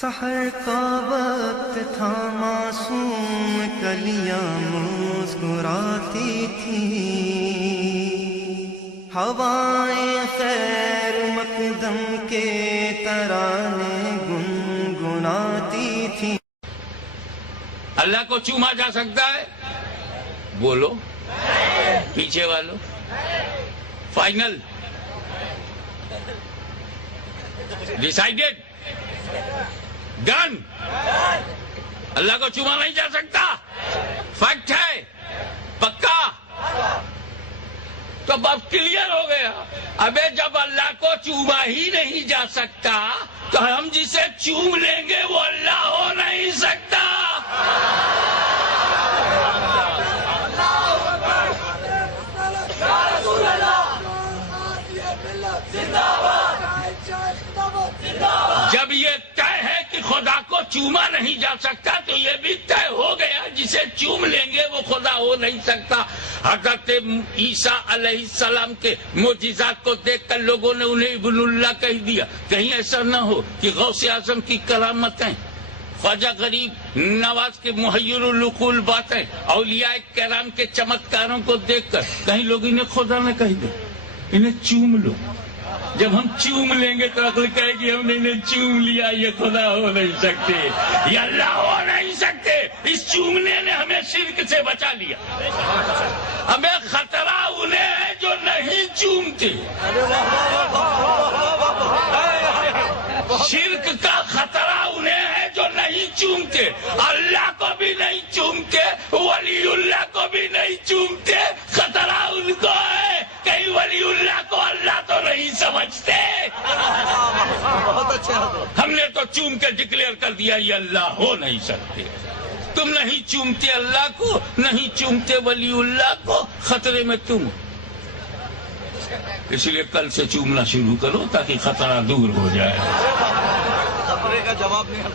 سحر کا وقت تھا، معصوم کلیاں مسکراتی تھیں، ہوائیں خیر مقدم کے ترانے گنگناتی تھیں۔ اللہ کو چوما جا سکتا ہے؟ بولو پیچھے والو، فائنل ڈیسائیڈڈ ڈن، اللہ کو چوما نہیں جا سکتا، فیکٹ ہے، پکا۔ تو اب کلیئر ہو گیا۔ ابے جب اللہ کو چوما ہی نہیں جا سکتا تو ہم جسے چوم لیں گے وہ اللہ ہو نہیں سکتا۔ جب یہ طے ہے کہ خدا کو چوما نہیں جا سکتا تو یہ بھی طے ہو گیا جسے چوم لیں گے وہ خدا ہو نہیں سکتا۔ حضرت عیسیٰ علیہ السلام کے معجزات کو دیکھ کر لوگوں نے انہیں ابن اللہ کہہ دیا۔ کہیں ایسا نہ ہو کہ غوث اعظم کی کرامتیں، خواجہ غریب نواز کے محیر العقول باتیں، اولیاء کرام کے چمتکاروں کو دیکھ کر کہیں لوگ انہیں خدا نہ کہہ دیں، انہیں چوم لو۔ جب ہم چوم لیں گے تو عقل کہے گی ہم نے انہیں چوم لیا، یہ خدا ہو نہیں سکتے، یہ اللہ ہو نہیں سکتے۔ اس چومنے نے ہمیں شرک سے بچا لیا۔ ہمیں خطرہ انہیں ہے جو نہیں چومتے، شرک کا خطرہ انہیں ہے جو نہیں چومتے، اللہ کو بھی نہیں چومتے، ولی اللہ کو بھی نہیں چومتے۔ خطرہ ان کو ہے کہیں ولی اللہ کو اللہ تو نہیں سمجھتے۔ ہم نے تو چوم کے ڈکلیئر کر دیا یہ اللہ ہو نہیں سکتے۔ تم نہیں چومتے اللہ کو، نہیں چومتے ولی اللہ کو، خطرے میں تم۔ اس لیے کل سے چومنا شروع کرو تاکہ خطرہ دور ہو جائے۔ خطرے کا جواب نہیں ہے۔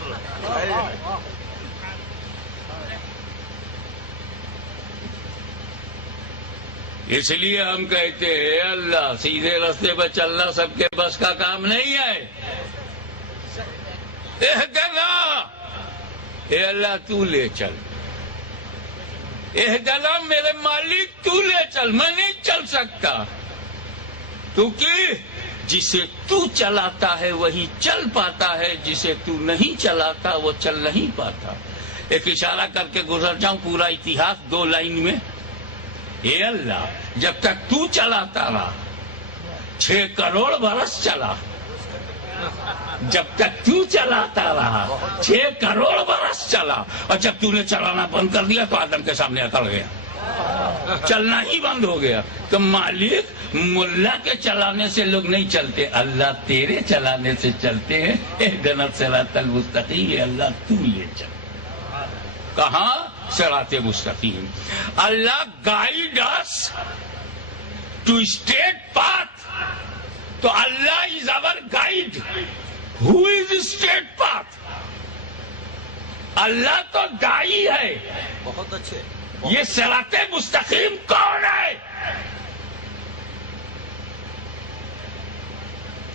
اس لیے ہم کہتے ہیں اللہ سیدھے راستے پر چلنا سب کے بس کا کام نہیں ہے۔ اہدنا، اے اللہ تو لے چل، اہدنا میرے مالک تو لے چل، میں نہیں چل سکتا، کیونکہ جسے تو چلاتا ہے وہی چل پاتا ہے، جسے تو نہیں چلاتا وہ چل نہیں پاتا۔ ایک اشارہ کر کے گزر جاؤں پورا اتہاس 2 لائن میں۔ اے اللہ جب تک تو چلاتا رہا 6 کروڑ برس چلا، جب تک تو چلاتا رہا 6 کروڑ برس چلا، اور جب تو نے چلانا بند کر دیا تو آدم کے سامنے اکڑ گیا، چلنا ہی بند ہو گیا۔ تو مالک ملا کے چلانے سے لوگ نہیں چلتے، اللہ تیرے چلانے سے چلتے ہیں۔ اہدنا الصراط المستقیم، اللہ تو لے چل۔ کہاں؟ صراط مستقیم۔ اللہ guide us to straight path, تو اللہ is our guide. Who is straight path? اللہ تو دائی ہے۔ بہت اچھے۔ یہ صراط مستقیم کون ہے؟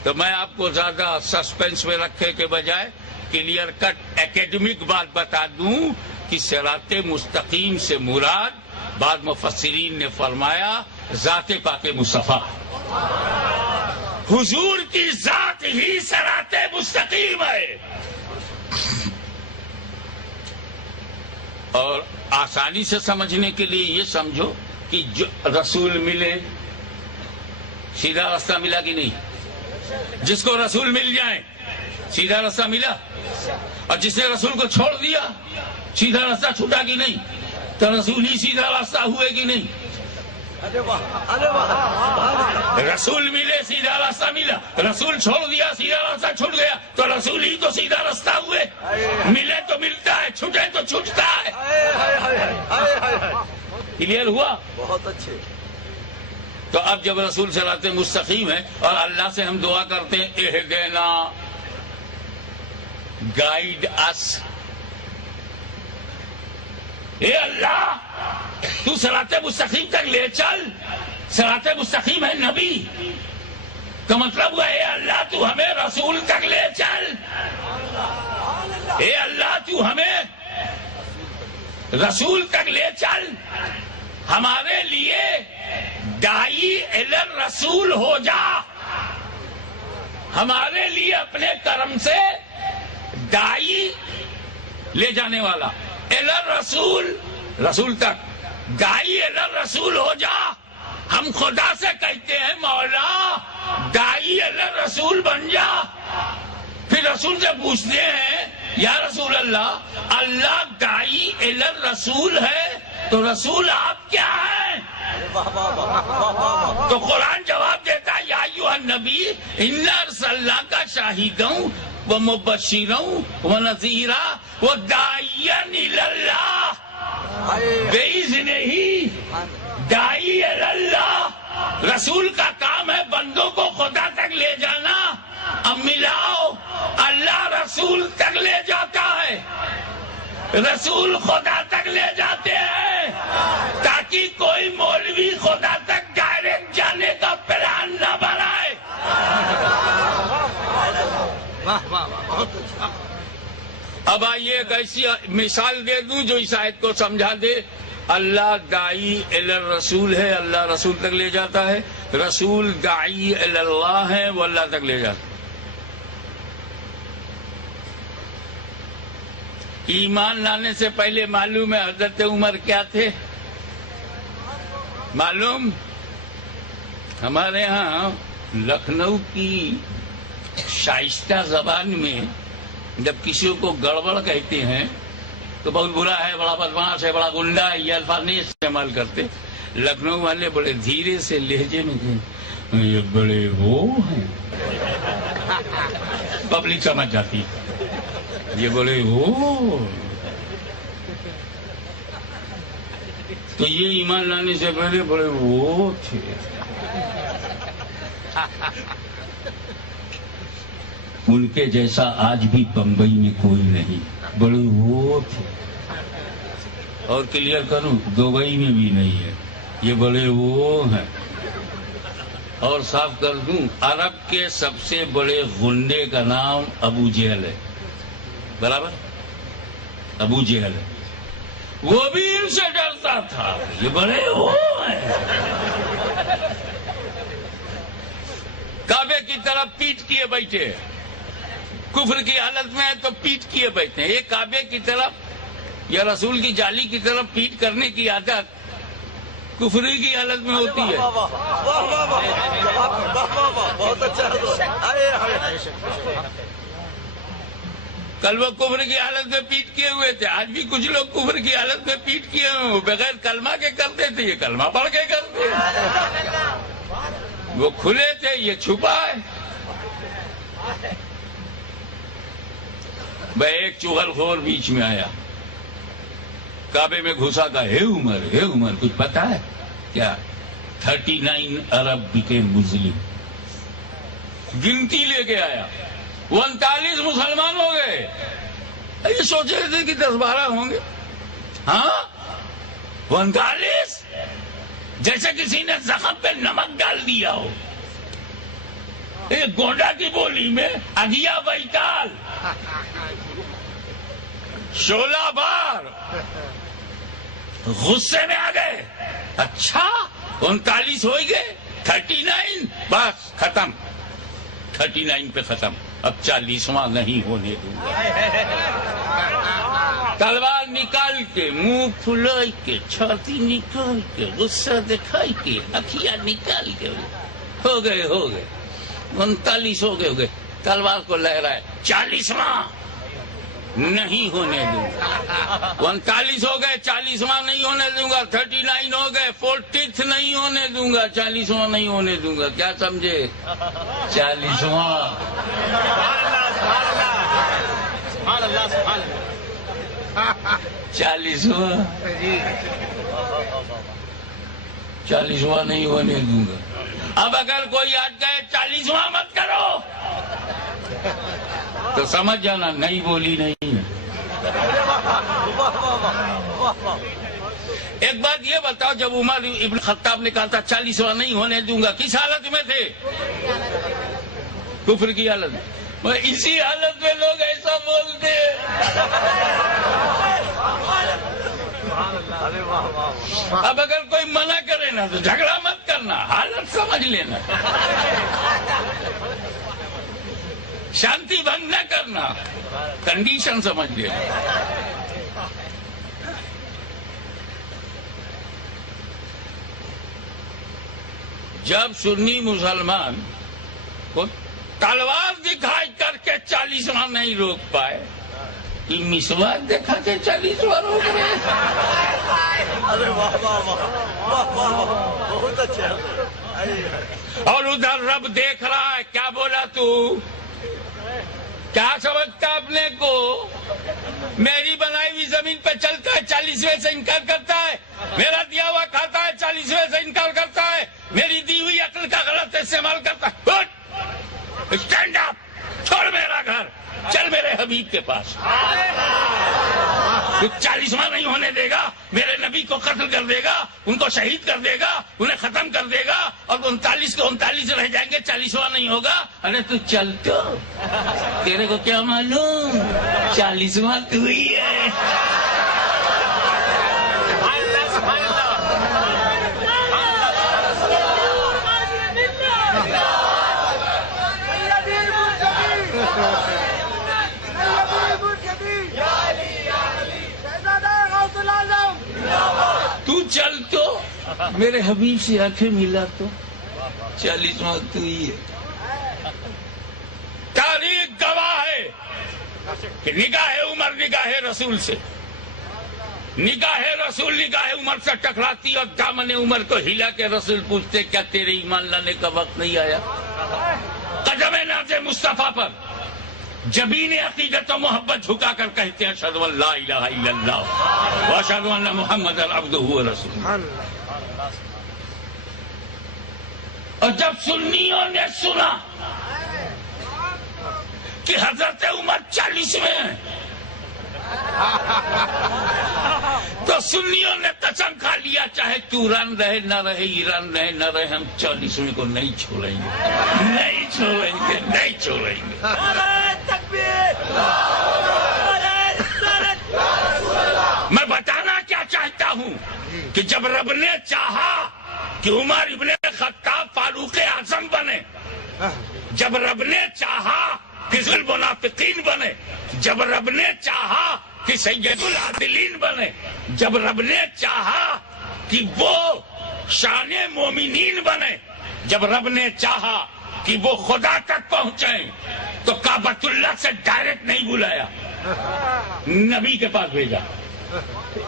تو میں آپ کو زیادہ سسپینس میں رکھے کے بجائے کلیئر کٹ اکیڈمک بات بتا دوں کہ صراط مستقیم سے مراد بعض مفسرین نے فرمایا ذات پاک مصطفیٰ، حضور کی ذات ہی صراط مستقیم ہے۔ اور آسانی سے سمجھنے کے لیے یہ سمجھو کہ جو رسول ملے سیدھا راستہ ملا کہ نہیں؟ جس کو رسول مل جائے سیدھا راستہ ملا، اور جس نے رسول کو چھوڑ دیا سیدھا راستہ چھوٹا کہ نہیں؟ تو رسول ہی سیدھا راستہ ہوئے کہ نہیں؟ رسول ملے سیدھا راستہ ملا، رسول چھوڑ دیا سیدھا راستہ چھوٹ گیا، تو رسول ہی تو سیدھا راستہ ہوئے۔ ملے تو ملتا ہے، چھوٹے تو چھوٹتا ہے۔ کلیئر ہوا؟ بہت اچھے۔ تو اب جب رسول صراط مستقیم ہے اور اللہ سے ہم دعا کرتے ہیں اہدنا گائیڈ اس، اے اللہ تو صراط مستقیم تک لے چل۔ صراط مستقیم ہے نبی، تو مطلب ہوا اے اللہ تو ہمیں رسول تک لے چل۔ تو ہمیں رسول تک لے چل، ہمارے لیے داعی الی الرسول ہو جا، ہمارے لیے اپنے کرم سے داعی لے جانے والا، الی الرسول، رسول تک داعی الی الرسول ہو جا۔ ہم خدا سے کہتے ہیں مولا داعی الی الرسول بن جا، پھر رسول سے پوچھتے ہیں یا رسول اللہ، اللہ داعی الی الرسول ہے تو رسول آپ کیا ہیں؟ تو قرآن جواب دیتا ہے یا ایھا النبی انا ارسلناک شاہدا ومبشرا ونذیرا وداعیا الی اللہ باذنہ، داعی الی اللہ، رسول کا کام ہے بندوں کو خدا تک لے جانا۔ اب ملاؤ، اللہ رسول تک لے جاتا ہے، رسول خدا تک لے جاتے ہیں، تاکہ کوئی مولوی خدا تک ڈائریکٹ جانے کا پلان نہ بنائے۔ اب آئیے ایک ایسی مثال دے دوں جو اس آیت کو سمجھا دے۔ اللہ داعی الی الرسول ہے، اللہ رسول تک لے جاتا ہے، رسول داعی الی اللہ ہے، وہ اللہ تک لے جاتا ہے۔ ایمان لانے سے پہلے معلوم ہے حضرت عمر کیا تھے؟ معلوم؟ ہمارے ہاں لکھنؤ کی شائستہ زبان میں جب کسی کو گڑبڑ کہتے ہیں تو بہت برا ہے، بڑا بدماش ہے، بڑا گنڈا ہے، یہ الفاظ نہیں استعمال کرتے۔ لکھنؤ والے بڑے دھیرے سے لہجے میں کہتے ہیں یہ بڑے وہ ہیں، پبلک سمجھ جاتی ہے یہ بڑے وہ۔ تو یہ ایمان لانے سے پہلے بڑے وہ تھے۔ ان کے جیسا آج بھی بمبئی میں کوئی نہیں، بڑے وہ تھے۔ اور کلیئر کروں، دبئی میں بھی نہیں ہے، یہ بڑے وہ ہیں۔ اور صاف کر دوں، عرب کے سب سے بڑے غنڈے کا نام ابو جہل ہے، برابر؟ ابو جہل ہے، وہ بھی ان سے ڈرتا تھا، یہ بڑے وہ ہیں۔ کعبے کی طرف پیٹ کیے بیٹھے، کفر کی حالت میں ہے تو پیٹ کیے بیٹھے ہیں۔ ایک کعبے کی طرف یا رسول کی جالی کی طرف پیٹ کرنے کی عادت کفری کی حالت میں ہوتی ہے۔ بہت اچھا، کل وہ کفر کی حالت میں پیٹ کیے ہوئے تھے، آج بھی کچھ لوگ کفر کی حالت میں پیٹ کیے ہوئے ہیں، بغیر کلمہ کے کرتے تھے، یہ کلمہ پڑھ کے کرتے ہیں۔ وہ کھلے تھے، یہ چھپا ہے۔ بھائی ایک چغل خور بیچ میں آیا، کعبے میں گھسا کا ہے عمر کچھ پتا ہے کیا؟ 39 عرب became مسلم، گنتی لے کے آیا، 39 مسلمان ہو گئے۔ یہ سوچ رہے تھے کہ 10-12 ہوں گے، ہاں 39، جیسے کسی نے زخم پہ نمک ڈال دیا ہو۔ ایک گونڈا کی بولی میں اگیا بیتال، 16 بار غصے میں آ گئے۔ اچھا 39 ہو گئے، 39 بس ختم، 39 پہ ختم، اب 40واں نہیں ہونے دوں گا۔ تلوار نکال کے، منہ پھلائی کے، چھاتی نکال کے، غصہ دکھائی کے، اکھیاں نکال کے، ہو گئے 39 ہو گئے، تلوار کو لہرائے، 40واں نہیں ہونے دوں گا۔ 39 ہو گئے، 40واں نہیں ہونے دوں گا، 39 ہو گئے، 40th نہیں ہونے دوں گا، 40واں نہیں ہونے دوں گا۔ کیا سمجھے؟ 40واں۔ 40واں نہیں ہونے دوں گا۔ اب اگر کوئی آج کہے 40واں مت کرو تو سمجھ جانا نئی بولی نہیں ہے۔ ایک بات یہ بتاؤ، جب عمر ابن خطاب نے کہا تھا 40واں نہیں ہونے دوں گا، کس حالت میں تھے؟ کفر کی حالت میں۔ اسی حالت میں لوگ ایسا بولتے ہیں۔ اب اگر کوئی منع کرے نا تو جھگڑا مت کرنا، حالت سمجھ لینا، شانتی بھنگ نہ کرنا، کنڈیشن سمجھ لینا۔ جب سنی مسلمان کو تلوار دکھائی کر کے 40واں نہیں روک پائے، مسواک دیکھا کے 40واں روک رہے۔ ارے واہ واہ واہ واہ واہ واہ، بہت اچھا۔ اور ادھر رب دیکھ رہا ہے، کیا بولا تو؟ کیا سمجھتا اپنے کو؟ میری بنائی ہوئی زمین پہ چلتا ہے 40ویں سے انکار کرتا ہے، میرا دیا ہوا کھاتا ہے 40ویں سے انکار کرتا ہے، میری دی ہوئی عقل کا غلط استعمال کرتا ہے۔ اسٹینڈ اپ، چھوڑ میرا گھر، چل میرے حبیب کے پاس۔ تو 40واں نہیں ہونے دے گا، میرے نبی کو قتل کر دے گا، ان کو شہید کر دے گا، انہیں ختم کر دے گا، اور 39 کے 39 رہ جائیں گے، 40واں نہیں ہوگا۔ ارے تو چل، تو تیرے کو کیا معلوم 40واں تو ہی ہے۔ تو چل، تو میرے حبیب سے آنکھیں ملا تو 40واں تو ہی ہے۔ تاریخ گواہ ہے کہ نگاہ عمر نگاہ رسول سے، نگاہ رسول نگاہ عمر سے ٹکراتی اور دامن عمر کو ہلا کے رسول پوچھتے، کیا تیرے ایمان لانے کا وقت نہیں آیا؟ قدم ناز مصطفیٰ پر جبین عقیدت و محبت جھکا کر کہتے ہیں، اشہد ان لا الہ الا اللہ واشہد ان محمد عبدہ و رسولہ۔ اور جب سنیوں نے سنا کہ حضرت عمر 40ویں ہیں، تو سنیوں نے قسم کھا لیا، چاہے تو رن رہے نہ رہے، ایران رہے نہ رہے، ہم 40ویں کو نہیں چھوڑیں گے، نہیں چھوڑیں گے، نہیں چھوڑیں گے۔ میں بتانا کیا چاہتا ہوں کہ جب رب نے چاہا کہ عمر ابن خطاب فاروق اعظم بنے، جب رب نے چاہا کہ ذو المنافقین بنے، جب رب نے چاہا کہ سید العادلین بنے، جب رب نے چاہا کہ وہ شان مومنین بنے، جب رب نے چاہا کہ وہ خدا تک پہنچیں، تو کعبۃ اللہ سے ڈائریکٹ نہیں بلایا، نبی کے پاس بھیجا۔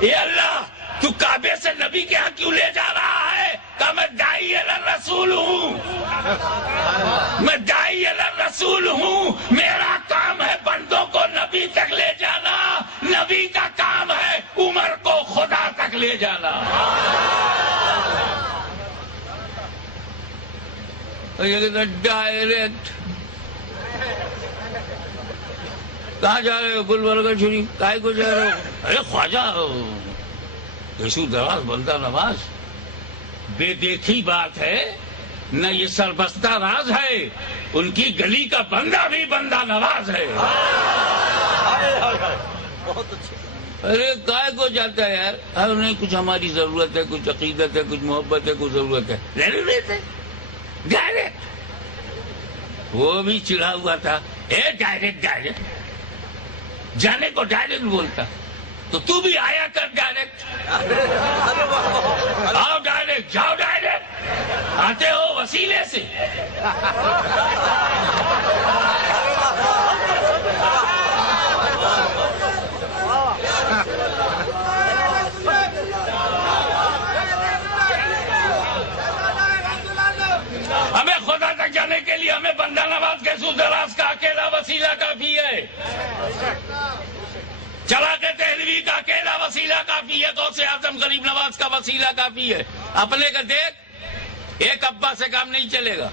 اے اللہ، تو کعبے سے نبی کے ہاں کیوں لے جا رہا ہے؟ کہ میں داعی الرسول ہوں، میں داعی الرسول ہوں، میرا کام ہے بندوں کو نبی تک لے جانا، نبی کا کام ہے عمر کو خدا تک لے جانا۔ ڈائریکٹ کہاں جا رہے ہو؟ گلبرگہ شریف، کائے کو جا رہے ہو؟ ارے خواجہ یسوع دراز بندہ نواز، بے دیکھی بات ہے نہ، یہ سربستہ راز ہے، ان کی گلی کا بندہ بھی بندہ نواز ہے۔ بہت اچھے۔ ارے کائے کو جاتا ہے یار؟ ارے نہیں، کچھ ہماری ضرورت ہے، کچھ عقیدت ہے، کچھ محبت ہے، کچھ ضرورت ہے، لے لیتے ڈائریکٹ۔ وہ بھی چڑھا ہوا تھا، اے ڈائریکٹ ڈائریکٹ، جانے کو ڈائریکٹ بولتا، تو بھی آیا کر ڈائریکٹ، آؤ ڈائریکٹ، جاؤ ڈائریکٹ، آتے ہو وسیلے سے۔ ہمیں خدا تک جانے کے لیے ہمیں بندہ نواز کے یسوع دراز کا اکیلا وسیلہ کافی ہے، چلا کے دہلوی کا اکیلا وسیلہ کافی ہے، غوث اعظم غریب نواز کا وسیلہ کافی ہے۔ اپنے کا دیکھ، ایک ابا سے کام نہیں چلے گا،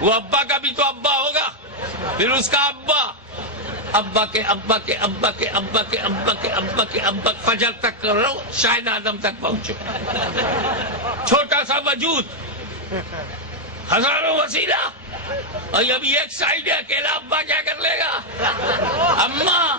وہ ابا کا بھی تو ابا ہوگا، پھر اس کا ابا، ابا کے ابا کے ابا کے ابا کے ابا کے ابا کے ابا، فجر تک کرو شاید آدم تک پہنچو۔ چھوٹا سا وجود، ہزاروں وسیلہ، اور ابھی ایک سائڈ ہے، اکیلا ابا کیا کر لے گا؟ اماں،